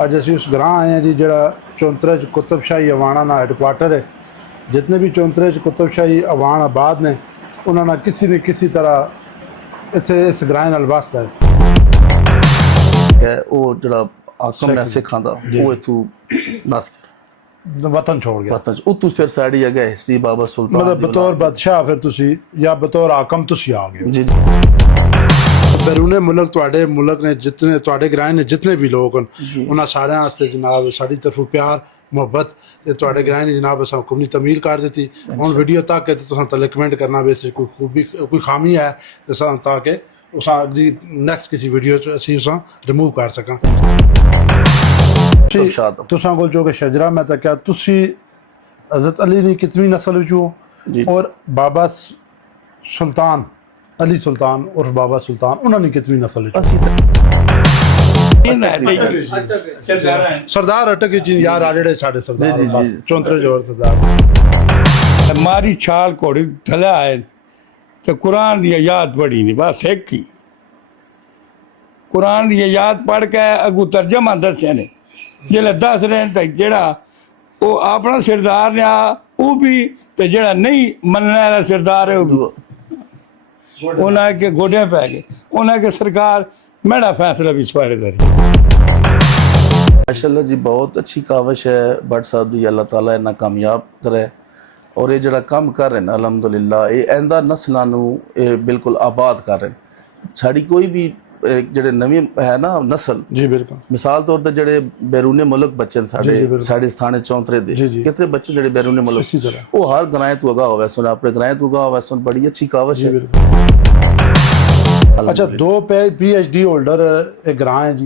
अज असी उस ग्रां आए हैं जी जड़ा चौंतरे च कुतुब शाही अवाना ना हैडकुआटर है। जितने भी चौंतरे च कुतुब शाही अवान आबाद ने उन्होंने न किसी तरह इत्थे इस ग्रां नाल वास्ता है। वो जड़ा आकम है सिखां दा वो इथू नस वतन छोड़ गया वतन च उतू फिर साड़ी जगह हिस्सी बाबा सुल्तान मतलब बतौर बादशाह फिर तुसी या बतौर आकम तुसी आ गए। जी बैरूने मुल्क तुहाडे मुल्क ने जितने तुहाडे ग्रां ने जितने भी लोग हैं उन्हां सारियां वास्ते जनाब साडी तरफों प्यार मुहब्बत ते तुहाडे ग्रां ने जनाब असां हुक्म दी तमील कर दी। हुण वीडियो तक ते तुसां तले कमेंट करना वे कोई खूबी कोई खामी है ते असां ताकि उसां अगली नेक्स्ट किसी वीडियो च असीं उसां रिमूव कर सकां। तुसां कोल जो कि शजरा में तक क्या तुसी हज़रत अली दी कितनी नस्ल विचों और बाबा सुल्तान अली सुल्तान और बाबा सुल्तान उन्होंने कितनी नस्ल सरदार अटक जी यार आ जेड़े साडे सरदार चौंतरे जोर सरदार मारी छाल घोड़ी थले आए तो कुरान दी याद पढ़ी नहीं बस एक ही कुरान दी याद पढ़ के अगू तर्जमा दस्या ने जिसले दस रहे तो जेड़ा वो अपना सरदार ने वो भी तो जेड़ा नहीं मनने वाला सरदार है वो भी उन्हें के गोडे पै गए उन्हें के सरकार मेरा फैसला भी सवारे दरी। माशाअल्लाह जी बहुत अच्छी काविश है भट्ट साहब दी अल्लाह ताला इन्ना कामयाब करे और ये जड़ा काम कर रहे हैं अलहमदुलिल्लाह ये आइंदा नस्लों नू बिल्कुल आबाद कर रहे हैं। साड़ी कोई भी ਜਿਹੜੇ ਨਵੀਂ ਹੈ ਨਾ ਨਸਲ ਜੀ ਬਿਲਕੁਲ ਮਿਸਾਲ ਤੌਰ ਤੇ ਜਿਹੜੇ ਬੈਰੂਨੇ ਮੁਲਕ ਬੱਚੇ ਸਾਡੇ ਸਥਾਨੇ ਚੌਂਤਰੇ ਦੇ ਕਿਤੇ ਬੱਚੇ ਜਿਹੜੇ ਬੈਰੂਨੇ ਮੁਲਕ ਉਹ ਹਰ ਗਰਾਏ ਤੋਂ ਅਗਾ ਹੋਵੇ ਸੁਣ ਆਪਣੇ ਗਰਾਏ ਤੋਂ ਅਗਾ ਹੋਵੇ ਸੁਣ ਬੜੀ ਅੱਛੀ ਕਾਵਸ਼ ਹੈ। अच्छा दो PhD होल्डर एक ग्रां है जी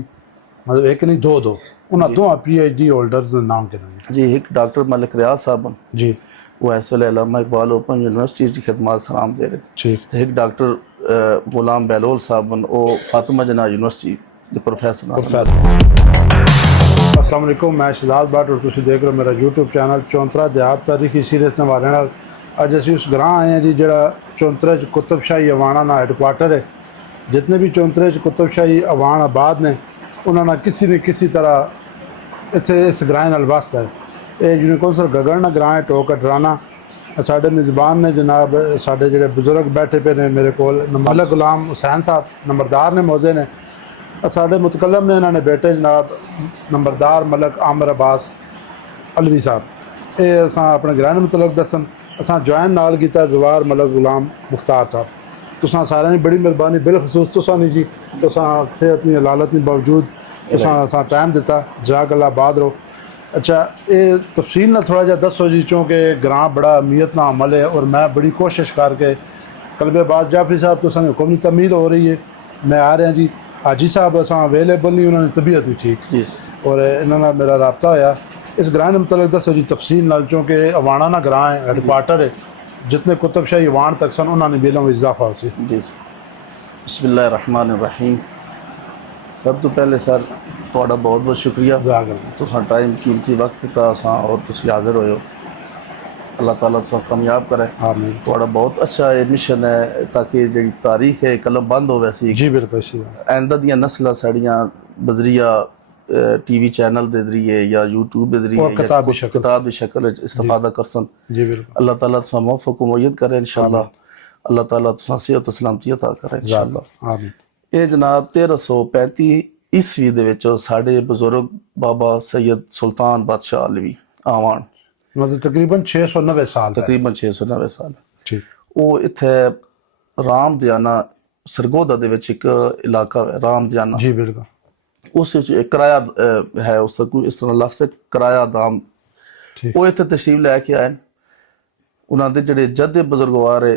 मतलब एक नहीं दो उन्होंने दो PhD होल्डर्स का नाम क्या जी एक डॉक्टर मलिक रियाज साहब जी वो इस वे अल्लामा इकबाल ओपन यूनिवर्सिटी की खिदमत सलाम दे रहे ठीक एक डॉक्टर गुलाम बहलोल साहब वो फातिमा जना यूनिवर्सिटी के प्रोफेसर। अस्सलाम वालेकुम मैं शहजाद भट्ट और तुम देख रहे हो मेरा YouTube चैनल चौंतरा देहात तारीखी सीरीज़ के हवाले नाल अज असी उस ग्रां आए हैं जी जड़ा चौंतरे च कुतुब शाही अवाना ना हैडकुआटर है। जितने भी चौंतरे च कुतुब शाही अवान आबाद ने उन्होंने न किसी तरह इत्थे इस ग्रां नाल वास्ता है। ये यूनिकौंसल गगन ग्रां है टोक अटराना साढ़े मेज़बान ने जनाब साढ़े जोड़े बुजुर्ग बैठे पे ने मेरे को मलिक गुलाम हुसैन साहब नंबरदार ने मौजे ने साढ़े मुतकलम ने इन्होंने बेटे जनाब नंबरदार मलिक आमिर अब्बास अलवी साहब ये असां अपने ग्रां मुतलक दसन असां ज्वाइन नाल कीता जवार मलिक गुलाम मुख्तार साहब तुसां सारियां दी बड़ी मेहरबानी बिलखसूस तुसां नी जी तुसां सेहत नी हलालत नी बावजूद तुसां टाइम दिता जज़ाक अल्लाह बाद रहो। अच्छा ये तफसील ना थोड़ा जहा दसो जी चूँकि ग्रां बड़ा अहमियत ना अमल है और मैं बड़ी कोशिश करके कलबेबाज जाफरी साहब तो हुक्म की तमील हो रही है मैं आ रहा जी हाजी साहब असा अवेलेबल नहीं उन्होंने तबीयत भी ठीक और इन्होंने मेरा रबता होया इस ग्रां के मुतलक दसो जी तफसील नाल चूँकि अवाना ना ग्रां है हैडकुआटर है जितने कुतुब शाही अवान तक सन उन्होंने बिलों में इजाफा हो सी। बिस्मिल्लाहिर्रहमानिर्रहीम सब तो पहले सर तुहाडा बहुत बहुत शुक्रिया तुसां टाइम कीमती वक्त दिता असां और तुसीं हाज़िर होए हो अल्लाह ताला तुसां कामयाब करे आमीन। तुहाडा बहुत अच्छा ये मिशन है ताकि जी तारीख है कलम बंद हो वैसी जी बिल्कुल आइंदा दियां नस्लां साड़ियां बजरिया TV चैनल के जरिए या YouTube के जरिए किताब की शक्ल इस्तेफादा करसन जी बिल्कुल अल्लाह अल्लाह ताला तुसां मुवफ़्फ़क़ व मुय्यद करे इंशाअल्लाह अल्लाह ताला तुसां सेहत व सलामती अता करे इंशाअल्लाह आमीन। ये जनाब 1335 ईस्वी दे विच साडे बुजुर्ग बाबा सैयद सुल्तान बादशाह अलवी आवान मतलब तकरीबन 690 साल तकरीबन 690 साल ठीक वो इत्थे राम दयाना सरगोदा दे विच एक इलाका है राम दयाना जी बिल्कुल उस एक किराया है उसका कोई इस तरह लफ्ज़ किराया दाम वो इत्थे तशरीफ लैके आए उन्होंने जेडे जद्दे बुजुर्गवार है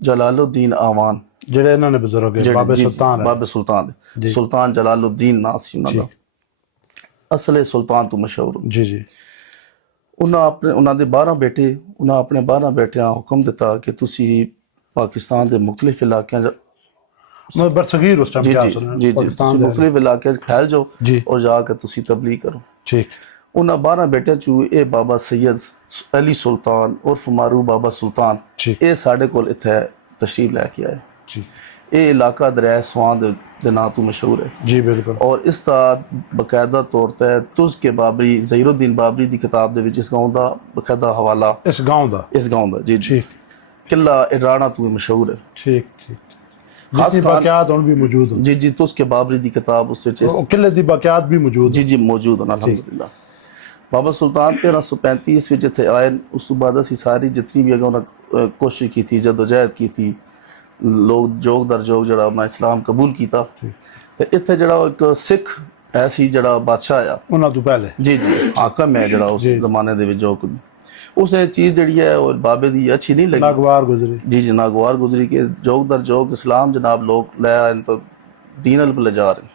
जलालुद्दीन आवान जेडे इन्होंने बुजुर्ग बाबे सुल्तान सुल्तान जलालुद्दीन नाम सी उन्होंने असले सुल्तान तो मशहूर जी जी उन्होंने 12 बेटे उन्हें अपने 12 बेटियां हुक्म दिता कि तुसी पाकिस्तान के मुख्तलिफ इलाकों बरसगीर उस टाइम जी मुख्तलिफ इलाके फैल जाओ और जाकर तुसी तबलीग करो ठीक उन्हें 12 बेटियां चू ये बाबा सैयद अली सुल्तान उर्फ मारू बाबा सुल्तान ये साढ़े कोल इत्थे तशरीफ लैके आए ਇਹ ਇਲਾਕਾ ਦਰਿਆ ਸਵਾਂ ਦੇ ਨਾਂ ਤੋਂ ਮਸ਼ਹੂਰ ਹੈ ਜੀ ਬਿਲਕੁਲ। ਔਰ ਇਸ ਦਾ ਬਕਾਇਦਾ ਤੌਰ ਤੇ ਤੁਜ਼ ਕੇ ਬਾਬਰੀ ਜ਼ਹੀਰੁद्दीन ਬਾਬਰੀ ਦੀ ਕਿਤਾਬ ਦੇ ਵਿੱਚ ਇਸ ਗਾਉਂ ਦਾ ਬਕਾਇਦਾ ਹਵਾਲਾ ਇਸ ਗਾਉਂ ਦਾ ਜੀ ਠੀਕ ਕਿਲਾ ਇਰਾਣਾ ਤੋਂ ਮਸ਼ਹੂਰ ਹੈ। ਠੀਕ ਠੀਕ ਜਿਸਦੀ ਬਾਕਿयात ਹੁਣ ਵੀ ਮੌਜੂਦ ਹਨ। ਜੀ ਤੁਜ਼ ਕੇ ਬਾਬਰੀ ਦੀ ਕਿਤਾਬ ਉਸ ਵਿੱਚ ਉਹ ਕਿਲੇ ਦੀ ਬਾਕਿयात ਵੀ ਮੌਜੂਦ ਜੀ ਮੌਜੂਦ ਹਨ ਅਲਹਮਦੁਲਿल्लाह। ਬਾਬਾ ਸੁਲਤਾਨ 1335 ਵਿੱਚ ਇੱਥੇ ਆਏ। ਉਸ ਤੋਂ ਬਾਅਦ ਅਸੀਂ ਸਾਰੀ ਜਿਤਨੀ ਵੀ ਅੱਗੇ ਉਹਨਾਂ ਕੋਸ਼ਿਸ਼ ਕੀਤੀ ਜਦੋਜਹਿਦ ਕੀਤੀ ਲੋਕ ਜੋਗ ਦਰ ਜੋਗ ਜਿਹੜਾ ਆਪਣਾ ਇਸਲਾਮ ਕਬੂਲ ਕੀਤਾ ਤੇ ਇੱਥੇ ਜਿਹੜਾ ਇੱਕ ਸਿੱਖ ਐਸੀ ਜਿਹੜਾ ਬਾਦਸ਼ਾਹ ਆ ਉਹਨਾਂ ਤੋਂ ਪਹਿਲੇ ਜੀ ਹਾਕਮ ਹੈ ਜਿਹੜਾ ਉਸ ਜ਼ਮਾਨੇ ਦੇ ਵਿੱਚ ਜੋ ਉਸ ਇਹ ਚੀਜ਼ ਜਿਹੜੀ ਹੈ ਉਹ ਬਾਬੇ ਦੀ ਅੱਛੀ ਨਹੀਂ ਲੱਗੀ ਨਾਗਵਾਰ ਗੁਜ਼ਰੀ ਜੀ ਨਾਗਵਾਰ गुजरी के जोग दर जोग इस्लाम जनाब लोग ले आए तो दीन अल ले जा रहे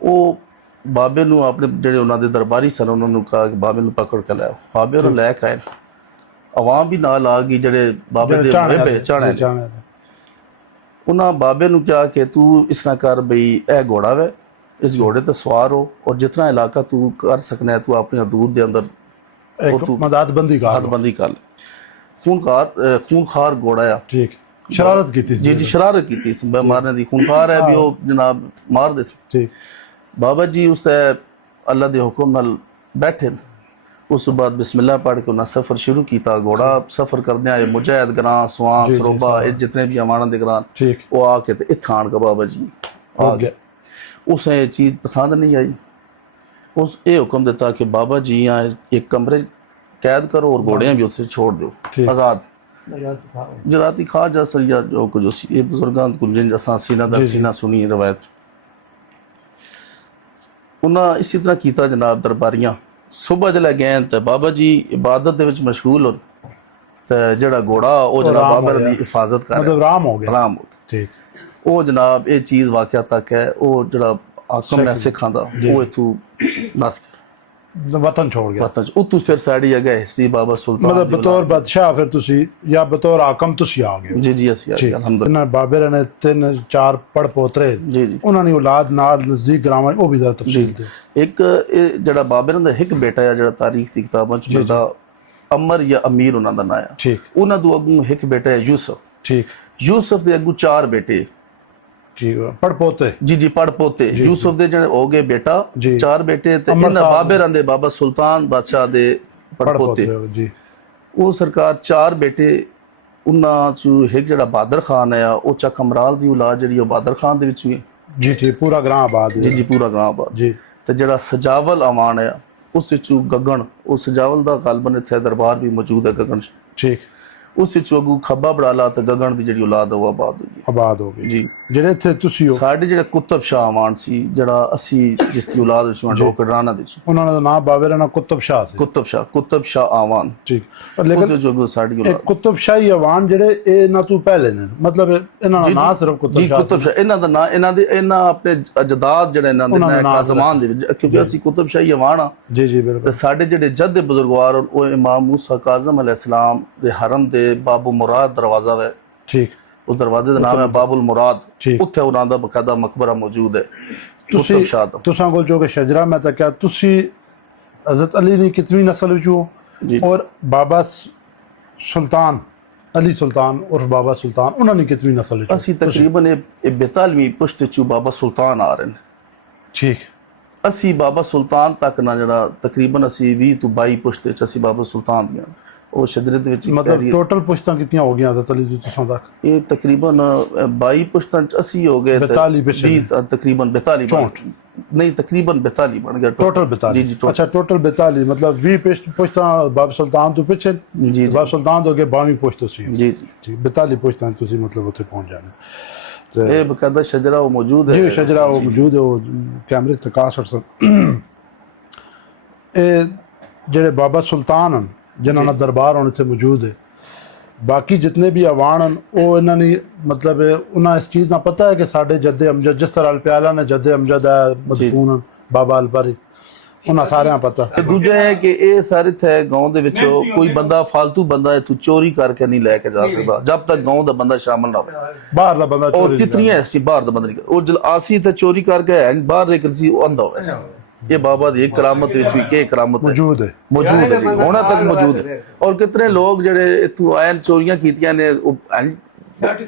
ਉਹ ਬਾਬੇ ਨੂੰ ਆਪਣੇ ਜਿਹੜੇ ਉਹਨਾਂ ਦੇ ਦਰਬਾਰੀ ਸਨ ਉਹਨਾਂ ਨੂੰ ਕਹਾ ਕਿ ਬਾਬੇ ਨੂੰ ਪਕੜ ਕੇ ਲਿਆਓ। ਬਾਬੇ ਨੂੰ ਲੈ ਕੇ ਆਏ। ਆਵਾਮ ਵੀ ਨਾਲ ਆ ਗਈ ਜਿਹੜੇ ਬਾਬੇ ਦੇ ਮੁਹੱਬੇ ਚਾਹਣੇ ਉਹਨਾਂ ਬਾਬੇ ਨੂੰ ਕਿਹਾ ਕਿ ਤੂੰ ਇਸ ਤਰ੍ਹਾਂ ਕਰ ਬਈ ਇਹ ਘੋੜਾ ਵੇ ਇਸ ਘੋੜੇ ਤੇ ਸਵਾਰ ਹੋ ਔਰ ਜਿਤਨਾ ਇਲਾਕਾ ਤੂੰ ਕਰ ਸਕਣਾ ਤੂੰ ਆਪਣੀ ਹਦੂਦ ਦੇ ਅੰਦਰ ਇੱਕ ਮਦਦਬੰਦੀ ਕਰ ਲੈ। ਖੂਨਖਾਰ ਘੋੜਾ ਆ ਠੀਕ ਸ਼ਰਾਰਤ ਕੀਤੀ ਜੀ ਸ਼ਰਾਰਤ ਕੀਤੀ ਸੀ ਮਾਰਨੇ ਦੀ ਖੂਨਖਾਰ ਹੈ ਵੀ ਉਹ ਜਨਾਬ ਮਾਰਦੇ ਸੀ ਠੀਕ। ਬਾਬਾ ਜੀ ਉਸ ਤੇ ਅੱਲਾ ਦੇ ਹੁਕਮ ਨਾਲ ਬੈਠੇ ਉਸ ਤੋਂ ਬਾਅਦ ਬਿਸਮਿल्लाह पढ़ के उन्हें सफ़र शुरू किया। घोड़ा सफ़र करने आए मुजाहिद ग्रां स्वां सरोबा जितने भी अमाना दे ग्रां वो आके ते इत्थे आण के बाबा जी आ गए। उसे ये चीज़ पसंद नहीं आई। उस ये हुक्म दिता कि बाबा जी यहाँ एक कमरे कैद करो और घोड़ियाँ भी उससे छोड़ दो आज़ाद जराती खा जा सरिया जो कुछ ये बुजुर्गां को जिन असां सीना दर सीना सुनी रवायत उन्हें इसी तरह किया जनाब दरबारियां सुबह जल्द गए तो बाबा जी इबादत दे विच मशगूल हो तो जड़ा घोड़ा वो जनाब बाबा दी हिफाजत कर मतलब राम हो गया ठीक वो जनाब ये चीज़ वाकया तक है वो जड़ा आकम है सिखां दा वो इथों नस वतन छोड़ गया वतन उतों फिर साड़ी जगह हिस्सी बाबा सुल्तान मतलब बतौर बादशाह फिर तुसी या बतौर हाकम तुसी आ गए जी ਅਸੀਂ ਆ ਗਏ ਅਲਹਮਦੁਲਿल्लाह। ना बाबेर ने 3-4 पड़ पोतरे जी ਉਹਨਾਂ ਦੀ ਔਲਾਦ ਨਾਲ ਨਜ਼ਦੀਕ ਗਰਾਵਾਂ ਉਹ ਵੀ ਦਾ ਤਫਸੀਲ ਦੇ ਇੱਕ ਇਹ ਜਿਹੜਾ ਬਾਬਰ ਦਾ ਇੱਕ ਬੇਟਾ ਆ ਜਿਹੜਾ ਤਾਰੀਖ ਦੀ ਕਿਤਾਬਾਂ ਚ ਮਿਲਦਾ ਅਮਰ ਜਾਂ ਅਮੀਰ ਉਹਨਾਂ ਦਾ ਨਾਂ ਆ ਠੀਕ। ਉਹਨਾਂ ਤੋਂ ਅੱਗੋਂ ਇੱਕ ਬੇਟਾ ਹੈ ਯੂਸਫ ਠੀਕ ਯੂਸਫ ਦੇ ਅੱਗੋਂ 4 ਬੇਟੇ ਠੀਕ ਪੜ ਪੋਤੇ ਜੀ ਪੜ ਪੋਤੇ ਯੂਸਫ ਦੇ ਜਿਹੜੇ ਹੋ ਗਏ ਬੇਟਾ 4 ਬੇਟੇ ਤੇ ਇਹਨਾਂ ਬਾਬਰਾਂ ਦੇ ਬਾਬਾ ਸੁਲਤਾਨ ਬਾਦਸ਼ਾਹ ਦੇ ਪੜ ਪੋਤੇ ਜੀ ਉਹ ਸਰਕਾਰ 4 ਬੇਟੇ ਉਹਨਾਂ ਚੋਂ ਇੱਕ ਜਿਹੜਾ ਬਾਦਰ ਖਾਨ ਆ ਉਹ ਚੱਕ ਕਮਰਾਲ ਦੀ ਔਲਾਦ ਜਿਹੜੀ ਉਹ ਬਾਦਰ ਖਾਨ ਦੇ ਵਿੱਚ ਵੀ ਜੀ ਠੀਕ ਪੂਰਾ ਗ੍ਰਾਂ ਆਬਾਦ ਜੀ ਪੂਰਾ ਗਾਂ ਆਬਾਦ ਜੀ ਤੇ ਜਿਹੜਾ ਸਜਾਵਲ ਆਵਾਨ ਆ ਉਸ ਵਿੱਚੋਂ ਗਗਨ ਉਹ ਸਜਾਵਲ ਦਾ ਗਲਬਨ ਇੱਥੇ ਦਰਬਾਰ ਵੀ ਮੌਜੂਦ ਹੈ ਗਗਨ ਠੀਕ ਉਸ ਵਿੱਚੋਂ ਅੱਗੋਂ ਖੱਬਾ ਬੜਾਲਾ ਤੇ ਗਗਨ ਦੀ ਜਿਹੜੀ ਔਲਾਦ ਉਹ ਆਬਾਦ ਹੋ ਗਈ ਜੀ ਜਿਹੜੇ ਇੱਥੇ ਤੁਸੀਂ ਹੋ ਸਾਡੇ ਜਿਹੜੇ ਕੁਤਬ ਸ਼ਾਹ ਆਵਾਨ ਸੀ ਜਿਹੜਾ ਅਸੀਂ ਜਿਸ ਦੀ ਔਲਾਦ ਵਿੱਚੋਂ ਲੋਕੜਾਨਾ ਦੇ ਵਿੱਚ ਉਹਨਾਂ ਦਾ ਨਾਮ ਬਾਬਰ ਨਾਲ ਕੁਤਬ ਸ਼ਾਹ ਸੀ ਕੁਤਬ ਸ਼ਾਹ ਆਵਾਨ ਠੀਕ ਪਰ ਲੇਕਿਨ ਜੋ ਸਾਡੀ ਔਲਾਦ ਕੁਤਬ ਸ਼ਾਹੀ ਆਵਾਨ ਜਿਹੜੇ ਇਹ ਨਾ ਤੋਂ ਪਹਿਲੇ ਨੇ ਮਤਲਬ ਇਹਨਾਂ ਦਾ ਨਾਮ ਸਿਰਫ ਕੁਤਬ ਸ਼ਾਹ ਇਹਨਾਂ ਦਾ ਨਾਮ ਇਹਨਾਂ ਆਪਣੇ ਅਜਦਾਦ ਜਿਹੜੇ ਇਹਨਾਂ ਦੇ ਕਾਜ਼ਮਾਨ ਦੇ ਵਿੱਚ ਕਿਉਂਕਿ ਅਸੀਂ ਕੁਤਬ ਸ਼ਾਹੀ ਆਵਾਨ ਆ ਜੀ ਬਿਲਕੁਲ ਤੇ ਸਾਡੇ ਜਿਹੜੇ ਜੱਦ ਬਜ਼ੁਰਗਵਾਰ ਉਹ ਇਮਾਮ ਮੂਸਾ ਕਾਜ਼ਮ अलैहिस्सलाम ਦੇ ਹਰਮ ਦੇ ਬਾਬੂ ਮੁਰਾਦ ਦਰਵਾਜ਼ਾ ਹੈ ਠੀਕ उस दरवाजे का नाम है बाबुल मुराद उत्थे उन्हां दा बकायदा मकबरा मौजूद है तुसी तुसां कोल जो कि शजरा में तक क्या तुसी हजरत अली दी कितनी नस्ल विच हो और बाबा सुल्तान अली सुल्तान और बाबा सुल्तान उन्हां दी कितनी नस्ल विच असि तकरीबन 42वीं पुश्त च बाबा सुल्तान आ रहे हैं ठीक असि बाबा सुल्तान तक ना जड़ा तकरीबन असि 20 तो 22 पुश्त च असि बाबा सुल्तान दियां ਉਹ ਸ਼ਜਰਤ ਵਿੱਚ ਮਤਲਬ ਟੋਟਲ ਪੁਸ਼ਤਾਂ ਕਿੰਨੀਆਂ ਹੋ ਗਈਆਂ ਹਜ਼ਰਤ ਅਲੀ ਦੀ ਤੁਸਾਂ ਤੱਕ ਇਹ ਤਕਰੀਬਨ 22 ਪੁਸ਼ਤਾਂ ਚ 80 ਹੋ ਗਏ 42 ਪਿੱਛੇ ਤਕਰੀਬਨ 42 ਨਹੀਂ ਤਕਰੀਬਨ 42 ਬਣ ਗਿਆ ਟੋਟਲ 42 ਅੱਛਾ ਟੋਟਲ 42 ਮਤਲਬ 20 ਪੁਸ਼ਤਾਂ ਬਾਬ ਸੁਲਤਾਨ ਤੋਂ ਪਿੱਛੇ ਜੀ ਬਾਬ ਸੁਲਤਾਨ ਤੋਂ ਅੱਗੇ 22 ਪੁਸ਼ਤ ਸੀ ਜੀ ਜੀ 42 ਪੁਸ਼ਤਾਂ ਤੁਸੀਂ ਮਤਲਬ ਉੱਥੇ ਪਹੁੰਚ ਜਾਣਾ ਇਹ ਬਕਾਇਦਾ ਸ਼ਜਰਾ ਉਹ ਮੌਜੂਦ ਹੈ ਜੀ ਸ਼ਜਰਾ ਉਹ ਮੌਜੂਦ ਹੈ ਉਹ ਕੈਮਰੇ ਤੇ ਕਾਸਟ ਇਹ ਜਿਹੜੇ ਬਾਬਾ ਸੁਲਤਾਨ ਹਨ जिन्होंने दरबार होने से मौजूद है बाकी जितने भी अवान हैं वो इन्होंने मतलब उन्हें इस चीज़ का पता है कि साढ़े जद्दे अमजद जिस तरह प्याला ने जद्दे अमजद है मदफून हैं बाबा अलबारी उन्हें सारे पता दूजा है कि ये सारे थे गाँव दे विच कोई बंदा फालतू बंदा इत्थों चोरी करके नहीं लेके जा सकता जब तक गाँव दा बंदा शामिल ना हो बाहर दा बंदा और कितनी ऐसी बाहर दा बंदा वो जल आसी ते चोरी करके बाहर लेकिन सी अंधा हो ये बाबा दी एक करामत विच के करामत मौजूद है जी होना तक मौजूद है और कितने लोग जड़े इत्थों आए चोरियां कीतियां ने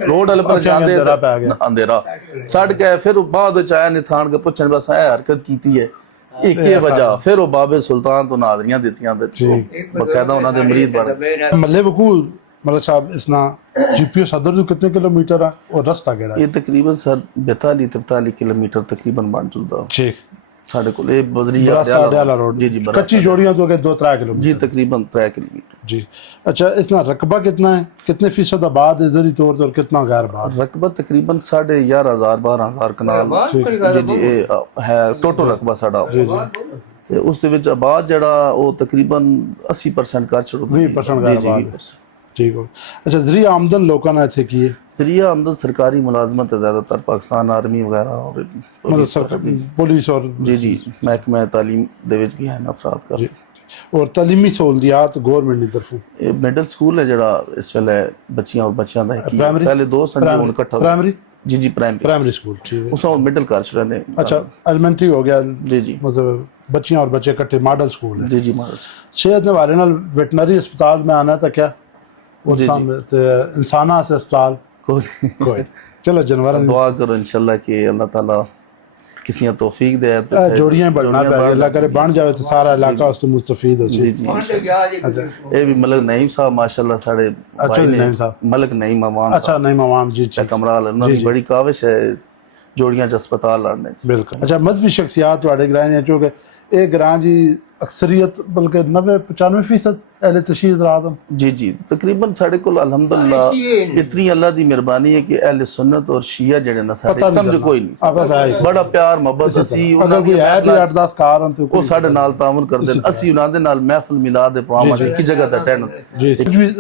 ਰੋਡ ਵਾਲੇ ਪਰ ਜਾਂਦੇ ਅੰਧੇਰਾ ਪੈ ਗਿਆ। ਅੰਧੇਰਾ ਛੱਡ ਕੇ ਫਿਰ ਉਹ ਬਾਅਦ ਵਿੱਚ ਆਇਆ ਨਿਥਾਨ ਕੇ ਪੁੱਛਣ ਬਸ ਇਹ ਹਰਕਤ ਕੀਤੀ ਹੈ ਇਹ ਕੀ ਵਜ੍ਹਾ, ਫਿਰ ਉਹ ਬਾਬੇ ਸੁਲਤਾਨ ਤੋਂ ਨਾਜ਼ਰੀਆਂ ਦਿੱਤੀਆਂ ਤੇ ਬਕਾਇਦਾ ਉਹਨਾਂ ਦੇ ਮਰੀਦ ਬਣ ਗਏ। ਮੱਲੇ ਵਕੂ ਮਤਲਬ ਸਾਹਿਬ ਇਸਨਾ जीपीओ सदर ਤੋਂ ਕਿੰਨੇ ਕਿਲੋਮੀਟਰ ਆ ਔਰ ਰਸਤਾ ਕਿਹੜਾ ਇਹ ਤਕਰੀਬਨ ਸਰ 42-43 ਕਿਲੋਮੀਟਰ ਤਕਰੀਬਨ ਬਣ ਚੁੱਲਦਾ ਠੀਕ ਸਾਡੇ ਕੋਲ ਇਹ ਬਜ਼ਰੀਆ ਬਰਾਸਤਾ ਡਿਆਲਾ रोड जी जी कच्ची जोड़ियां तो के 2-3 किलोमीटर जी तकरीबन 3 किलोमीटर जी। अच्छा इसना रकबा कितना है, कितने फीसद आबाद है ज़री तौर पर, कितना गैर आबाद? रकबा तकरीबन 11,500-12,000 कनाल जी जी ਇਹ ਹੈ ਟੋਟਲ ਰਕਬਾ ਸਾਡਾ ਤੇ ਉਸ ਦੇ ਵਿੱਚ ਆਬਾਦ ਜਿਹੜਾ ਉਹ ਤਕਰੀਬਨ 80% ਕਰ ਛੱਡੋ 20% गैर आबाद है ठीक हो। अच्छा ज़री आमदन लोगों ने ਇੱਥੇ ਕੀ ਹੈ? ਜ਼ਰੀਆ ਆਮਦਨ ਸਰਕਾਰੀ ਮੁਲਾਜ਼ਮਤ ਹੈ ਜ਼ਿਆਦਾਤਰ ਪਾਕਿਸਤਾਨ ਆਰਮੀ ਵਗੈਰਾ ਔਰ पुलिस और जी जी महकमा तालीम ਦੇ ਵਿੱਚ ਵੀ ਹਨ ਅਫਰਾਦ ਕਰ और तलीमी सहूलियात गवर्नमेंट की तरफों? ਇਹ ਮਿਡਲ ਸਕੂਲ ਹੈ ਜਿਹੜਾ ਇਸ ਵੇਲੇ ਬੱਚੀਆਂ ਔਰ ਬੱਚਿਆਂ ਦਾ ਹੈ Primary? ਪਹਿਲੇ ਦੋ ਸੰਜੇ ਹੁਣ ਇਕੱਠਾ प्राइमरी जी जी प्राइमरी स्कूल ठीक है। ਉਸ ਨੂੰ ਮਿਡਲ ਕਰ ਛੜਾ ਨੇ अच्छा एलिमेंट्री हो गया जी जी मतलब बच्चियां और बच्चे इकट्ठे मॉडल स्कूल है। जी जी महाराज सेहत के हवाले नाल वेटनरी अस्पताल में आना था क्या और जी, सामने ते इंसाना से अस्पताल कोई कोई चलो जानवर दुआ करो इंशाल्लाह कि अल्लाह ताला किसी तौफीक दे जोड़ियां बढ़ना पै अल्लाह करे बन जाए तो सारा इलाका उससे मुस्तफीद हो जी जी अच्छा ये भी मलक नईम साहब माशाल्लाह साढ़े अच्छा जी नईम साहब मलक नईम अमान अच्छा नईम अवाम जी ठीक कमराल उन्होंने बड़ी काविश है जोड़ियां च अस्पताल लाने बिल्कुल। अच्छा मजहबी शख्सियात ਤੁਹਾਡੇ ग्रां ने चूंकि ਇਹ ग्रां जी अक्सरियत बल्कि 90-95% अहले तशरीह रात जी जी तकरीबन साढ़े को अल्हम्दुलिल्लाह इतनी अल्लाह दी मेहरबानी है कि अहले सुन्नत और शिया जेड़े ना साडे समझ कोई नहीं आपा है बड़ा प्यार मोहब्बत असी अगर कोई है भी 8-10 कार हैं तो ਉਹ ਸਾਡੇ ਨਾਲ ਤਾਮਨ ਕਰਦੇ ਅਸੀਂ ਉਹਨਾਂ ਦੇ ਨਾਲ ਮਹਿਫਲ ਮਿਲਾਦ ਦੇ ਪ੍ਰੋਗਰਾਮਾਂ ਦੀ ਇੱਕ ਜਗ੍ਹਾ ਤੇ ਅਟੈਂਡ जी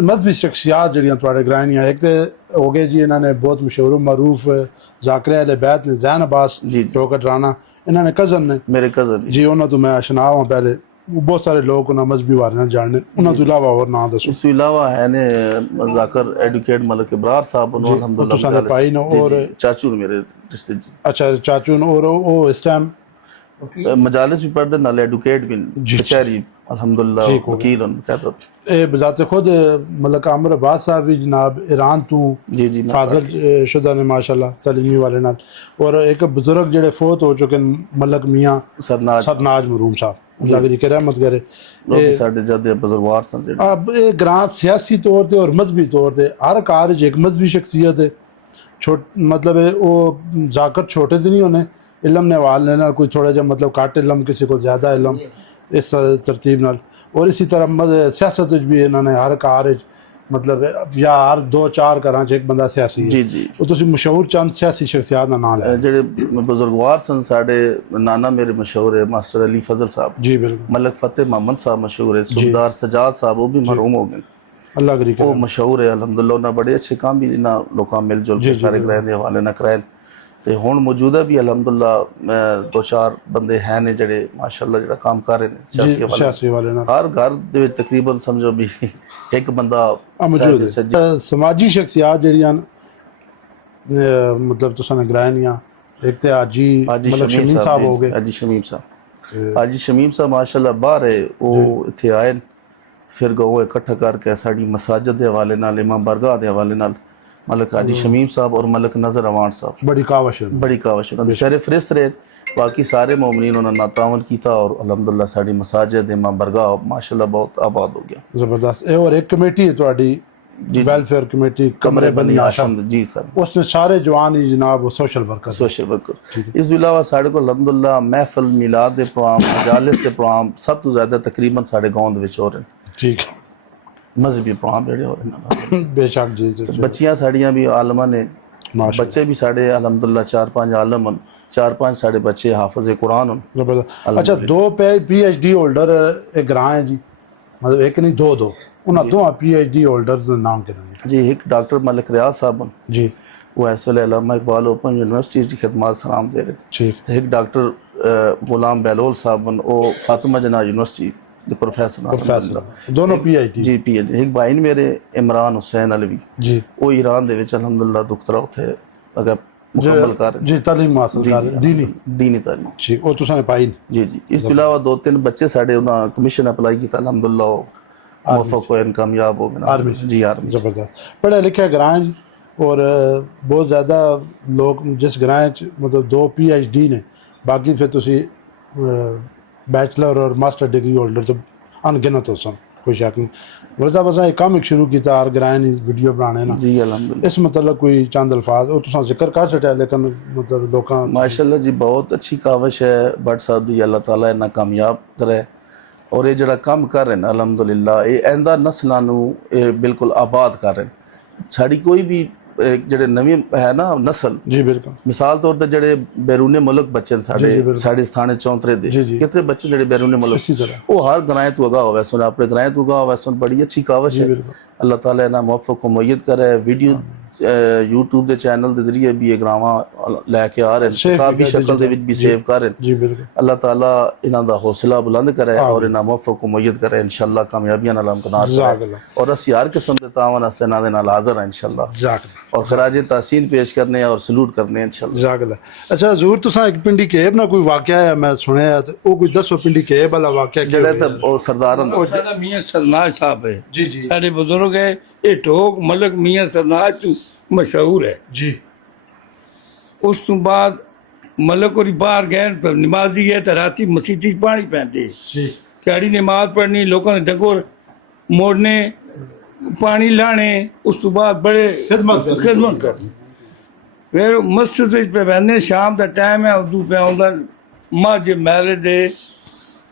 मजहबी शख्सियात ਜਿਹੜੀਆਂ ਤੁਹਾਡੇ ग्रां ਦੀਆਂ ਇੱਕ ਤੇ ਹੋ ਗਏ ਜੀ ਇਹਨਾਂ ਨੇ ਬਹੁਤ ਮਸ਼ਹੂਰ ਮरूफ ਜ਼ਾਕਿਰ ਅहले बैत ने जैन अब्बास जी चौकट राना ਇਹਨਾਂ ਨੇ ਕਜ਼ਨ ਨੇ ਮੇਰੇ ਕਜ਼ਨ ਜੀ ਉਹਨਾਂ ਤੋਂ ਮੈਂ ਅਸ਼ਨਾ ਹਾਂ ਪਹਿਲੇ ਬਹੁਤ ਸਾਰੇ ਲੋਕ ਉਹਨਾਂ ਮਜ਼ਹਬੀ ਬਾਰੇ ਨਾਲ ਜਾਣਦੇ ਉਹਨਾਂ ਤੋਂ ਇਲਾਵਾ ਹੋਰ ਨਾਂ ਦੱਸੋ। ਇਸ ਤੋਂ ਇਲਾਵਾ ਹੈ ਨੇ ਜ਼ਾਕਰ ਐਡਵੋਕੇਟ ਮਲਕ ਇਬਰਾਰ ਸਾਹਿਬ ਨੂੰ ਅਲਹਮਦੁਲਿल्लाह ਤੁਸੀਂ ਸਾਡੇ ਭਾਈ ਨੇ ਔਰ ਚਾਚੂ ਨੇ ਮੇਰੇ ਰਿਸ਼ਤੇ ਜੀ ਅੱਛਾ ਚਾਚੂ ਨੇ ਔਰ ਉਹ ਇਸ ਟਾਈਮ मजालिस भी पढ़ते नाले एडवोकेट भी कचहरी अल्हम्दुलिल्लाह वकील हन कहता ਇਹ ਬਜ਼ਾਤੇ ਖੁਦ ਮਲਕ ਅਮਰ ਅਬਾਸ ਸਾਹਿਬ ਵੀ ਜਨਾਬ ईरान ਤੋਂ जी जी ਫਾਜ਼ਲ ਸ਼ੁਦਾ ਨੇ ਮਾਸ਼ਾਅੱਲਾ ਤਾਲੀਮੀ ਵਾਲੇ ਨਾਲ ਔਰ ਇੱਕ ਬਜ਼ੁਰਗ ਜਿਹੜੇ ਫੌਤ ਹੋ ਚੁੱਕੇ ਨੇ ਮਲਕ ਮੀਆਂ सरनाज ਸਰਨਾਜ ਮਰੂਮ ਸਾਹਿਬ ਅੱਲਾਹ ਦੀ ਰਹਿਮਤ ਕਰੇ। वो भी साडे जद बुजुर्गवार सन जेड़े अब ये ग्रां सियासी तौर पे और मजहबी तौर पे हर कार च एक मजहबी शख्सियत है मतलब है वो जाकर छोटे तो नहीं होने इलम ने वाल लेना कोई थोड़ा जा मतलब घट इलम किसी को ज़्यादा इलम इस तरतीब नाल और इसी तरह सियासत भी इन्होंने हर कार मतलब या हर 2-4 घर च एक बंदा सियासी है जी जी वो तुसी मशहूर चंद सियासी शख्सियत का नाम है जेड़े बुजुर्गवार सन साडे नाना मेरे मशहूर है मास्टर अली फजल साहब जी बिल्कुल मलक फतेह मोहम्मद साहब मशहूर है सुबदार सजाद साहब वो भी मरहूम हो गए अल्लाह करी वो मशहूर है अल्हम्दुलिल्लाह उन्होंने बड़े अच्छे काम भी इन्होंने लोगों मिल जुल के सारे ग्रह के हवाले ना कराए ਤੇ ਹੁਣ ਮੌਜੂਦਾ ਵੀ ਅਲਹਮਦੁਲਿल्लाह 2-4 ਬੰਦੇ ਹੈ ਨੇ ਜਿਹੜੇ ਮਾਸ਼ਾਅੱਲਾ ਜਿਹੜਾ ਕੰਮ ਕਰ ਰਹੇ ਨੇ ਸਿਆਸੀ ਵਾਲੇ ਨਾਲ ਹਰ ਘਰ ਦੇ ਵਿੱਚ ਤਕਰੀਬਨ ਸਮਝੋ ਵੀ ਇੱਕ ਬੰਦਾ ਮੌਜੂਦ ਹੈ। ਸਮਾਜੀ ਸ਼ਖਸੀਅਤ ਜਿਹੜੀਆਂ मतलब तुसां ग्राहनियां एक ते हाजी मतलब शमीम साहब हो गए हाजी शमीम साहब हाजी शमीम साहब माशाअल्लाह बाहर है वो इत्थे आए फिर गओ इकट्ठा करके साडी मसाजिद के हवाले नाल इमाम बरगाह के हवाले नाल मलक हाजी शमीम साहब और मलक नजर अवान साहब बड़ी कावश उन्होंने शर फरिस्त रहे बाकी सारे मोमिनीन उन्होंने नातावन किया और अल्हम्दुलिल्लाह साडी मसाजिद इमाम बरगाह माशाअल्लाह बहुत आबाद हो गया जबरदस्त और एक कमेटी है तुहाडी वेलफेयर कमेटी कमरे बनी आशम जी सर उसने सारे जवान ही जनाब सोशल वर्कर इस अलावा साढ़े को अल्हम्दुलिल्लाह महफिल मिलाद दे प्रोग्राम मजालिस दे प्रोग्राम सब तो ज़्यादा तकरीबन साढ़े गाँव दे विच हो रहे हैं ठीक मजहबी प्रोग्राम जेहड़े हो रहे हैं बेशक जी बच्चियां साड़ियां भी आलमा ने बच्चे भी साढ़े अल्हम्दुलिल्लाह 4-5 आलम हैं 4-5 साढ़े बच्चे हाफिज़ कुरान हैं जबरदस्त अच्छा 2 PhD होल्डर एक ग्रां है जी मतलब एक नहीं दो उन्हें दो PhD होल्डर्स का नाम क्या जी एक डॉक्टर मलिक रियाज साहब जी वो इस वे अल्लामा इकबाल ओपन यूनिवर्सिटी की खिदमत सलाम दे रहे ठीक एक डॉक्टर गुलाम बहलोल साहब वो फातिमा जना यूनिवर्सिटी के प्रोफेसर दोनों PhD जी PhD एक भाई ने मेरे इमरान हुसैन अलवी जी वो ईरान दे विच अल्हम्दुलिल्लाह दुख्तरा उथे अगर मुकम्मल कर जी तालीम हासिल कर दीनी तालीम ठीक और तुसां ने पाई जी जी इस अलावा 2-3 बच्चे साडे उन्हां कमीशन अप्लाई किया अल्हम्दुलिल्लाह मुवफ़्फ़क़ होए कामयाब हो गए आर्मी जी आर्मी जबरदस्त पढ़े लिखे ग्रां जी और बहुत ज़्यादा लोग जिस ग्रां च मतलब 2 PhD ने बाकी फिर तुसी बैचलर और मास्टर डिग्री होल्डर तो अनगिनत हो सन कोई शक नहीं। मिर्जा बस एक काम शुरू किया हर ग्रां नी वीडियो बनाने ना जी अल्हम्दुलिल्लाह। इस मतलब कोई चंद अल्फाज और तुसा जिक्र कर सटिया लेकिन मतलब लोकां माशाल्लाह जी बहुत अच्छी काविश है भट्ट साहब दी, अल्लाह ताला इन्ना कामयाब करे और ये जड़ा काम कर रहे हैं अल्हम्दुलिल्लाह ये आइंदा नस्लों नू ये बिल्कुल आबाद कर रहे हैं। साड़ी कोई भी ਜਿਹੜੇ ਨਵੀਂ ਹੈ ਨਾ ਨਸਲ जी बिल्कुल ਮਿਸਾਲ ਤੌਰ ਤੇ ਜਿਹੜੇ ਬੈਰੂਨੇ ਮੁਲਕ ਬੱਚੇ ਸਾਡੇ ਸਥਾਨੇ ਚੌਂਤਰੇ ਦੇ ਕਿਤੇ ਬੱਚੇ ਜਿਹੜੇ ਬੈਰੂਨੇ ਮੁਲਕ इसी तरह ਉਹ ਹਰ ਗਰਾਏ ਤੋਂ ਅਗਾ ਹੋਵੇ ਸੁਣ ਆਪਣੇ ਗਰਾਏ ਤੋਂ ਅਗਾ ਹੋਵੇ ਸੁਣ ਬੜੀ ਅੱਛੀ ਕਾਵਿਸ਼ ਹੈ। ਅੱਲਾਹ ਤਾਲਾ ਇਹਨਾਂ ਮੁਵੱਫਕ ਕੋ ਮੁਅੱयद करे। ਵੀਡੀਓ YouTube ਦੇ ਚੈਨਲ ਦੇ ਜ਼ਰੀਏ ਵੀ ਇਹ ਗਰਾਵਾਂ ਲੈ ਕੇ ਆ ਰਹੇ ਨੇ, ਕਿਤਾਬੀ ਸ਼ਕਲ ਦੇ ਵਿੱਚ ਵੀ ਸੇਵ ਕਰ ਰਹੇ ਨੇ। जी बिल्कुल ਅੱਲਾਹ ਤਾਲਾ ਇਹਨਾਂ ਦਾ ਹੌਸਲਾ ਬੁਲੰਦ करे ਔਰ ਇਹਨਾਂ ਮੁਵੱਫਕ ਕੋ ਮੁਅੱयद करे ਇਨਸ਼ਾਅੱਲਾ ਕਾਮਯਾਬੀਆਂ ਨਾਲ ਹਮਕਨਾਰ करे। जज़ाकल्लाह और ਅਸੀਂ ਹਰ ਕਿਸਮ ਦੇ ਤਾਵਨ ਅਸਲੇ ਨਾਲ ਦੇ ਨਾਲ ਹਾਜ਼ਰ ਹਾਂ ਇਨਸ਼ਾਅੱਲਾ जज़ाकल्लाह और खराज तहसीन पेश करने और सलूट करने इंशाल्लाह। जज़ाकल्लाह। अच्छा हजूर तुसा एक पिंडी केब ना कोई वाकया है मैं सुनया ते ओ कोई दसो पिंडी केब वाला वाकया की ਜਿਹੜੇ होया? ਤਾਂ ਉਹ ਸਰਦਾਰਾਂ ਉਹ ਸਾਡਾ ਮੀਆਂ ਸਰਨਾਜ ਸਾਹਿਬ ਹੈ जी जी ਸਾਡੇ ਬਜ਼ੁਰਗ ਹੈ ਇਹ ਠੋਕ ਮਲਕ ਮੀਆਂ ਸਰਨਾਜ ਤੋਂ ਮਸ਼ਹੂਰ ਹੈ। जी ਉਸ ਤੋਂ ਬਾਅਦ ਮਲਕ ਹੋਰੀ ਬਾਹਰ ਗਏ ਤਾਂ ਨਮਾਜ਼ੀ ਹੈ ਤਾਂ ਰਾਤੀ ਮਸਜਿਦ 'ਚ ਪਾਣੀ ਪੈਂਦੇ जी ਦਿਹਾੜੀ ਨਮਾਜ਼ ਪੜ੍ਹਨੀ ਲੋਕਾਂ ਦੇ ਡੰਗੋਰ ਮੋੜਨੇ ਪਾਣੀ ਲਾਣੇ ਉਸ ਤੋਂ ਬਾਅਦ ਬੜੇ ਖਿਦਮਤ ਕਰਨੀ। ਫਿਰ ਮਸਜਿਦ ਵਿੱਚ ਪੈ ਬੈਠਦੇ ਸ਼ਾਮ ਦਾ ਟਾਈਮ ਹੈ ਉਦੋਂ ਪਿਆ ਹੁੰਦਾ ਮਾਝੇ ਮਹਿਲੇ ਦੇ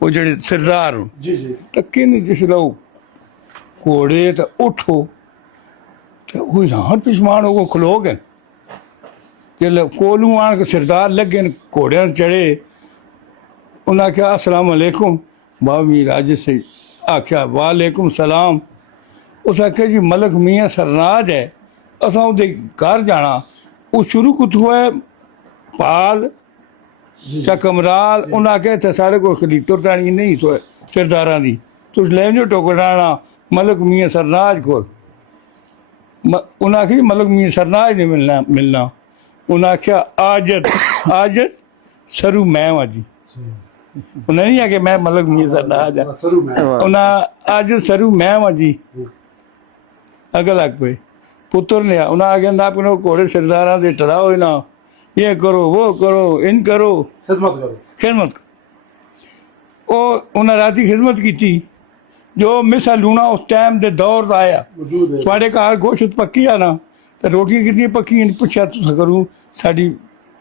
ਉਹ ਜਿਹੜੇ ਸਰਦਾਰ ਨੂੰ जी जी ਟੱਕੇ ਨਹੀਂ ਜਿਸ ਲਓ ਘੋੜੇ ਤਾਂ ਉਠੋ ਤੇ ਉਹ ਨਾ ਪਿਛਮਾਨ ਉਹ ਖਲੋ ਗਏ ਜੇ ਕੋਲੋਂ ਆਣ ਕੇ ਸਰਦਾਰ ਲੱਗੇ ਨੇ ਘੋੜਿਆਂ ਚੜੇ ਉਹਨਾਂ ਆਖਿਆ ਅਸਲਾਮ ਅਲੈਕੁਮ ਬਾਬੀ ਰਾਜ ਸੇ ਆਖਿਆ ਵਾਲੇਕੁਮ ਸਲਾਮ। ਉਸ ਆਖਿਆ ਜੀ ਮਲਕ ਮੀਆਂ ਸਰਨਾਜ ਹੈ ਅਸਾਂ ਉਹਦੇ ਘਰ ਜਾਣਾ। ਉਹ ਸ਼ੁਰੂ ਕੁਤ ਹੋਇਆ ਪਾਲ ਜਾਂ ਕਮਰਾਲ ਉਹਨਾਂ ਆਖਿਆ ਤੇ ਸਾਡੇ ਕੋਲ ਖਲੀਤੁਰ ਤਾਣੀ ਨਹੀਂ ਸੋਏ ਸਰਦਾਰਾਂ ਦੀ ਤੁਸੀਂ ਲੈ ਜਾਓ ਟੋਕਰਾਣਾ ਮਲਕ ਮੀਆਂ ਸਰਨਾਜ ਕੋਲ। ਉਹਨਾਂ ਆਖਿਆ ਮਲਕ ਮੀਆਂ ਸਰਨਾਜ ਨਹੀਂ ਮਿਲਣਾ ਉਹਨਾਂ ਆਖਿਆ ਆਜਤ ਸਰੂ ਮੈਂ ਵਾਂ ਜੀ। ਉਹਨਾਂ ਨਹੀਂ ਆ ਕਿ ਮੈਂ ਮਲਕ ਮੀਆਂ ਸਰਨਾਜ ਆ शुरू में ਉਹਨਾਂ ਅੱਜ ਸਰੂ ਮੈਂ ਵਾਂ ਜੀ ਅਗਲ ਲੱਗ ਪਏ ਪੁੱਤਰ ਨੇ ਉਹਨਾਂ ਆ ਕੇ ਨਾ ਆਪਣੇ ਘੋੜੇ ਸਰਦਾਰਾਂ ਦੇ ਟੜਾਓ ਨਾ ਇਹ ਕਰੋ ਉਹ ਕਰੋ ਇਨ ਕਰੋ खिदमत करो ਖਿਦਮਤ ਉਹ ਉਹਨਾਂ ਰਾਤੀ ਖਿਦਮਤ ਕੀਤੀ ਜੋ ਮਿਸਾ ਲੂਣਾ ਉਸ ਟਾਈਮ ਦੇ ਦੌਰ ਦਾ ਆਇਆ। मौजूद है ਤੁਹਾਡੇ ਘਰ ਗੋਸ਼ਤ ਪੱਕੀ ਆ ਨਾ ਤੇ ਰੋਟੀਆਂ ਕਿੰਨੀਆਂ ਪੱਕੀਆਂ ਨੇ ਪੁੱਛਿਆ ਤੁਸੀਂ ਕਰੂ ਸਾਡੀ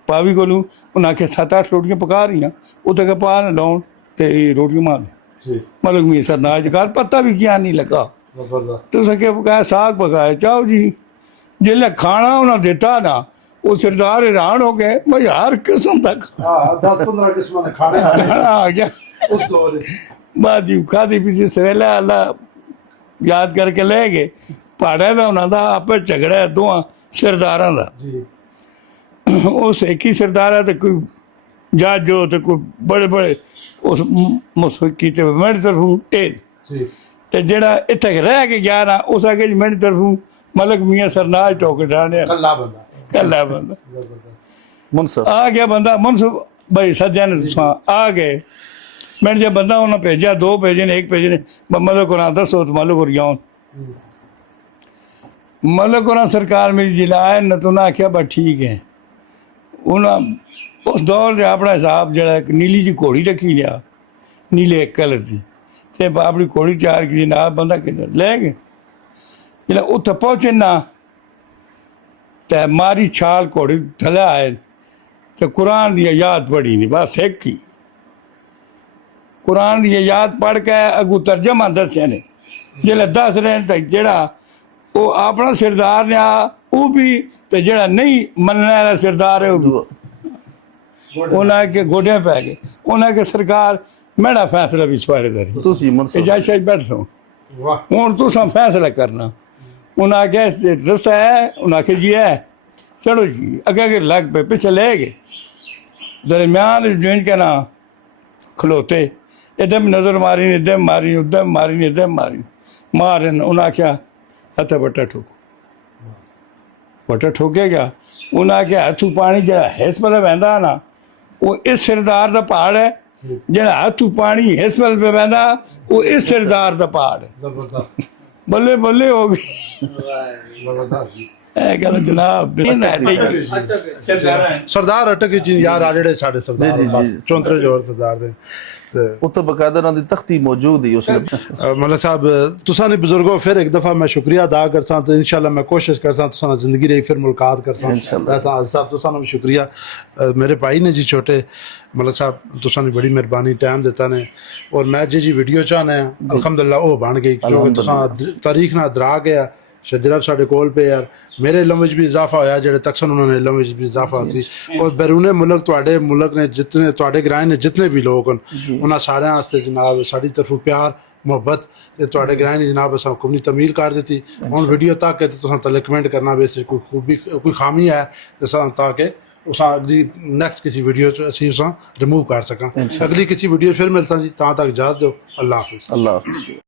ਭਾਬੀ ਕੋਲੋਂ ਉਹਨਾਂ ਆਖਿਆ 7-8 ਰੋਟੀਆਂ ਪਕਾ ਰਹੀਆਂ ਉਹ ਤਾਂ ਪਾ ਨਾ ਲਾਉਣ ਤੇ ਇਹ ਰੋਟੀਆਂ ਮਾਰ जी ਮਲਕ ਮੀਆਂ ਸਰਨਾਜ ਘਰ ਪਤਾ ਵੀ ਕਿਆ ਨਹੀਂ ਲੱਗਾ जबरदस्त ਤੁਸੀਂ ਕਿ ਪਕਾਇਆ ਸਾਗ ਪਕਾਇਆ ਚਾਹੋ ਜੀ ਜਿਹੜਾ ਖਾਣਾ ਉਹਨਾਂ ਦਿੱਤਾ ਨਾ ਉਹ ਸਰਦਾਰ ਹੈਰਾਨ ਹੋ ਗਏ ਮੈਂ ਹਰ ਕਿਸਮ ਦਾ हां 10-15 किस्म के खाने ਖਾਣਾ ਆ ਗਿਆ उस दौर ਬਾਜੀ ਖਾਦੀ ਪੀਤੀ ਸਵੇਲਾ ਅੱਲਾ ਯਾਦ ਕਰਕੇ ਲੈ ਗਏ ਪਹਾੜਾਂ ਦਾ ਉਹਨਾਂ ਦਾ ਆਪੇ ਝਗੜਾ ਦੋਹਾਂ ਸਰਦਾਰਾਂ ਦਾ। जी ਉਸ ਇੱਕ ਹੀ ਸਰਦਾਰ ਹੈ ਤੇ ਕੋਈ ਜੱਜ ਹੋ ਤੇ ਕੋਈ ਬੜੇ ਬੜੇ ਉਸ ਮੁਸਕੀ ਤੇ ਮੇਰੀ ਤਰਫੋਂ ਇਹ जी ਤੇ ਜਿਹੜਾ ਇੱਥੇ ਰਹਿ ਕੇ ਗਿਆ ਨਾ ਉਸ ਆ ਕੇ ਜੀ ਮੇਰੀ ਤਰਫੋਂ ਮਲਕ ਮੀਆਂ ਸਰਨਾਜ ਟੋਕ ਡਾਣੇ कल्ला बंदा ਕੱਲਾ ਬੰਦਾ जबरदस्त मुनसफ ਆ ਗਿਆ ਬੰਦਾ ਮਨਸੂਬ ਭਾਈ ਸੱਜਣ ਤੁਸੀਂ ਆ ਗਏ ਮੈਂ ਜੇ ਬੰਦਾ ਉਹਨਾਂ ਭੇਜਿਆ 2 ਭੇਜੇ ਨੇ 1 ਭੇਜੇ ਨੇ ਮਲਕ ਉਹਨਾਂ ਦੱਸੋ ਮਲਕ ਹੋ ਗਿਆ ਮਲਕ ਉਹਨਾਂ ਸਰਕਾਰ ਮੇਰੀ ਜਿਲਾਏ ਨਾ ਤੂੰ ਨਾ ਆਖਿਆ ਬਸ ਠੀਕ ਹੈ। ਉਹਨਾਂ ਉਸ ਦੌਰ ਦੇ ਆਪਣਾ ਹਿਸਾਬ ਜਿਹੜਾ ਇੱਕ ਨੀਲੀ ਜੀ ਘੋੜੀ ਰੱਖੀ ਲਿਆ ਨੀਲੇ ਕਲਰ ਦੀ ਤੇ ਆਪਣੀ ਘੋੜੀ ਤਿਆਰ ਕੀਤੀ ਨਾਲ ਬੰਦਾ ਕਿੱਧਰ ਲੈ ਗਏ ਜਿਹੜਾ ਉੱਥੇ ਪਹੁੰਚੇ ਨਾ ਤੇ ਮਾਰੀ ਛਾਲ ਘੋੜੀ ਥੱਲੇ ਆਏ ਤੇ ਕੁਰਾਨ ਦੀ ਆਇਤ ਪੜ੍ਹੀ ਨਹੀਂ ਬਸ ਇੱਕ ਹੀ ਕੁਰਾਨ ਦੀ ਆਇਤ ਪੜ੍ਹ ਕੇ ਅਗੂ ਤਰਜਮਾ ਦੱਸਿਆ ਨੇ ਜਿਹੜਾ ਦੱਸ ਰਹੇ ਨੇ ਤੇ ਜਿਹੜਾ ਉਹ ਆਪਣਾ ਸਰਦਾਰ ਨੇ ਉਹ ਵੀ ਤੇ ਜਿਹੜਾ ਨਹੀਂ ਮੰਨਣ ਵਾਲਾ ਸਰਦਾਰ ਹੈ ਉਹ ਵੀ ਉਹਨਾਂ ਕੇ ਗੋਡਿਆਂ ਪੈ ਗਏ ਉਹਨਾਂ ਕੇ ਸਰਕਾਰ ਮੇਰਾ ਫੈਸਲਾ ਵੀ ਸਵਾਰੇ ਕਰੀ ਤੁਸੀਂ ਮੁਨਸਫ ਇਜਾਜ਼ਤ ਬੈਠੋ वाह ਹੁਣ ਤੁਸੀਂ ਫੈਸਲਾ ਕਰਨਾ। ਉਹਨਾਂ ਆਖਿਆ ਰਸਤਾ ਹੈ ਉਹਨਾਂ ਆਖਿਆ ਜੀ ਹੈ ਚਲੋ ਜੀ ਅੱਗੇ ਲੱਗ ਪਏ ਪਿੱਛੇ ਲੈ ਗਏ ਦਰਮਿਆਨ ਜਿੰਨ ਕੇ ਨਾ ਖਲੋਤੇ ਇੱਧਰ ਨਜ਼ਰ ਮਾਰੀ ਨੇ ਇੱਧਰ ਮਾਰੀ ਉੱਧਰ ਮਾਰੀ ਨੇ ਇੱਧਰ ਮਾਰਨ ਉਹਨਾਂ ਆਖਿਆ ਹੱਥ ਬੱਟਾ ਠੋਕੇਗਾ ਉਹਨਾਂ ਆਖਿਆ ਹੱਥੋਂ ਪਾਣੀ ਜਿਹੜਾ ਹਿਸ ਵੱਲ ਵਹਿੰਦਾ ਨਾ ਉਹ ਇਸ ਸਰਦਾਰ ਦਾ ਪਹਾੜ ਹੈ ਜਿਹੜਾ ਹੱਥੋਂ ਪਾਣੀ ਹਿਸ ਵੱਲ ਵਹਿੰਦਾ ਉਹ ਇਸ ਸਰਦਾਰ ਦਾ ਪਹਾੜ ਹੈ। जबरदस्त ਬੱਲੇ ਬੱਲੇ ਹੋ ਗਈ जबरदस्त ਇਹ ਗੱਲ ਜਨਾਬ ਸਰਦਾਰ ਅਟਕ ਜੀ ਯਾਰ ਆ ਜਿਹੜੇ ਸਾਡੇ ਸਰਦਾਰ ਜੀ, ਜੀ, ਬਸ ਜੀ। ਚੌਂਤਰੇ ਜੋਰ ਸਰਦਾਰ ਦੇ ਤੇ ਉੱਥੇ ਬਕਾਇਦਾ ਉਹਨਾਂ ਦੀ ਤਖਤੀ ਮੌਜੂਦ ਹੀ ਉਸਨੇ ਮਤਲਬ ਸਾਹਿਬ ਤੁਸਾਂ ਨੇ ਬਜ਼ੁਰਗੋ ਫਿਰ ਇੱਕ ਦਫਾ ਮੈਂ ਸ਼ੁਕਰੀਆ ਅਦਾ ਕਰਸਾਂ ਤੇ ਇਨਸ਼ਾਅੱਲਾ ਮੈਂ ਕੋਸ਼ਿਸ਼ ਕਰਸਾਂ ਤੁਸਾਂ ਨਾਲ ਜ਼ਿੰਦਗੀ ਰਹੀ ਫਿਰ ਮੁਲਾਕਾਤ ਕਰਸਾਂ इंशाअल्लाह। ऐसा साहब तुसां भी शुक्रिया मेरे भाई ने जी छोटे मतलब साहब तुसां ने बड़ी मेहरबानी टाइम दिता ने और मैं जी वीडियो चाहने अल्हम्दुलिल्लाह वो बन गई जो तुसां तारीख ना दरा गया शजरा साढ़े कोल पे यार मेरे इलम विच भी इजाफा होया जेड़े तकसन उन्होंने इलम विच भी इजाफा सी और बैरूने मुल्क तुहाडे मुल्क ने जितने तुहाडे ग्रां ने जितने भी लोग हैं उन्हां सारे वास्ते जनाब साडी तरफों प्यार मुहब्बत ते तुहाडे ग्रां ने जनाब असां हुक्म दी तमील कर दी हुण वीडियो तक ते तुसां तले कमेंट करना बेस कोई खूबी कोई खामी है ते असां ताकि उस अगली नेक्स्ट किसी वीडियो च असीं उसां रिमूव कर सकां अगली किसी वीडियो फिर मिलसां जी तां तक इजाजत दो अल्लाह हाफिज़ अल्लाह हाफिज़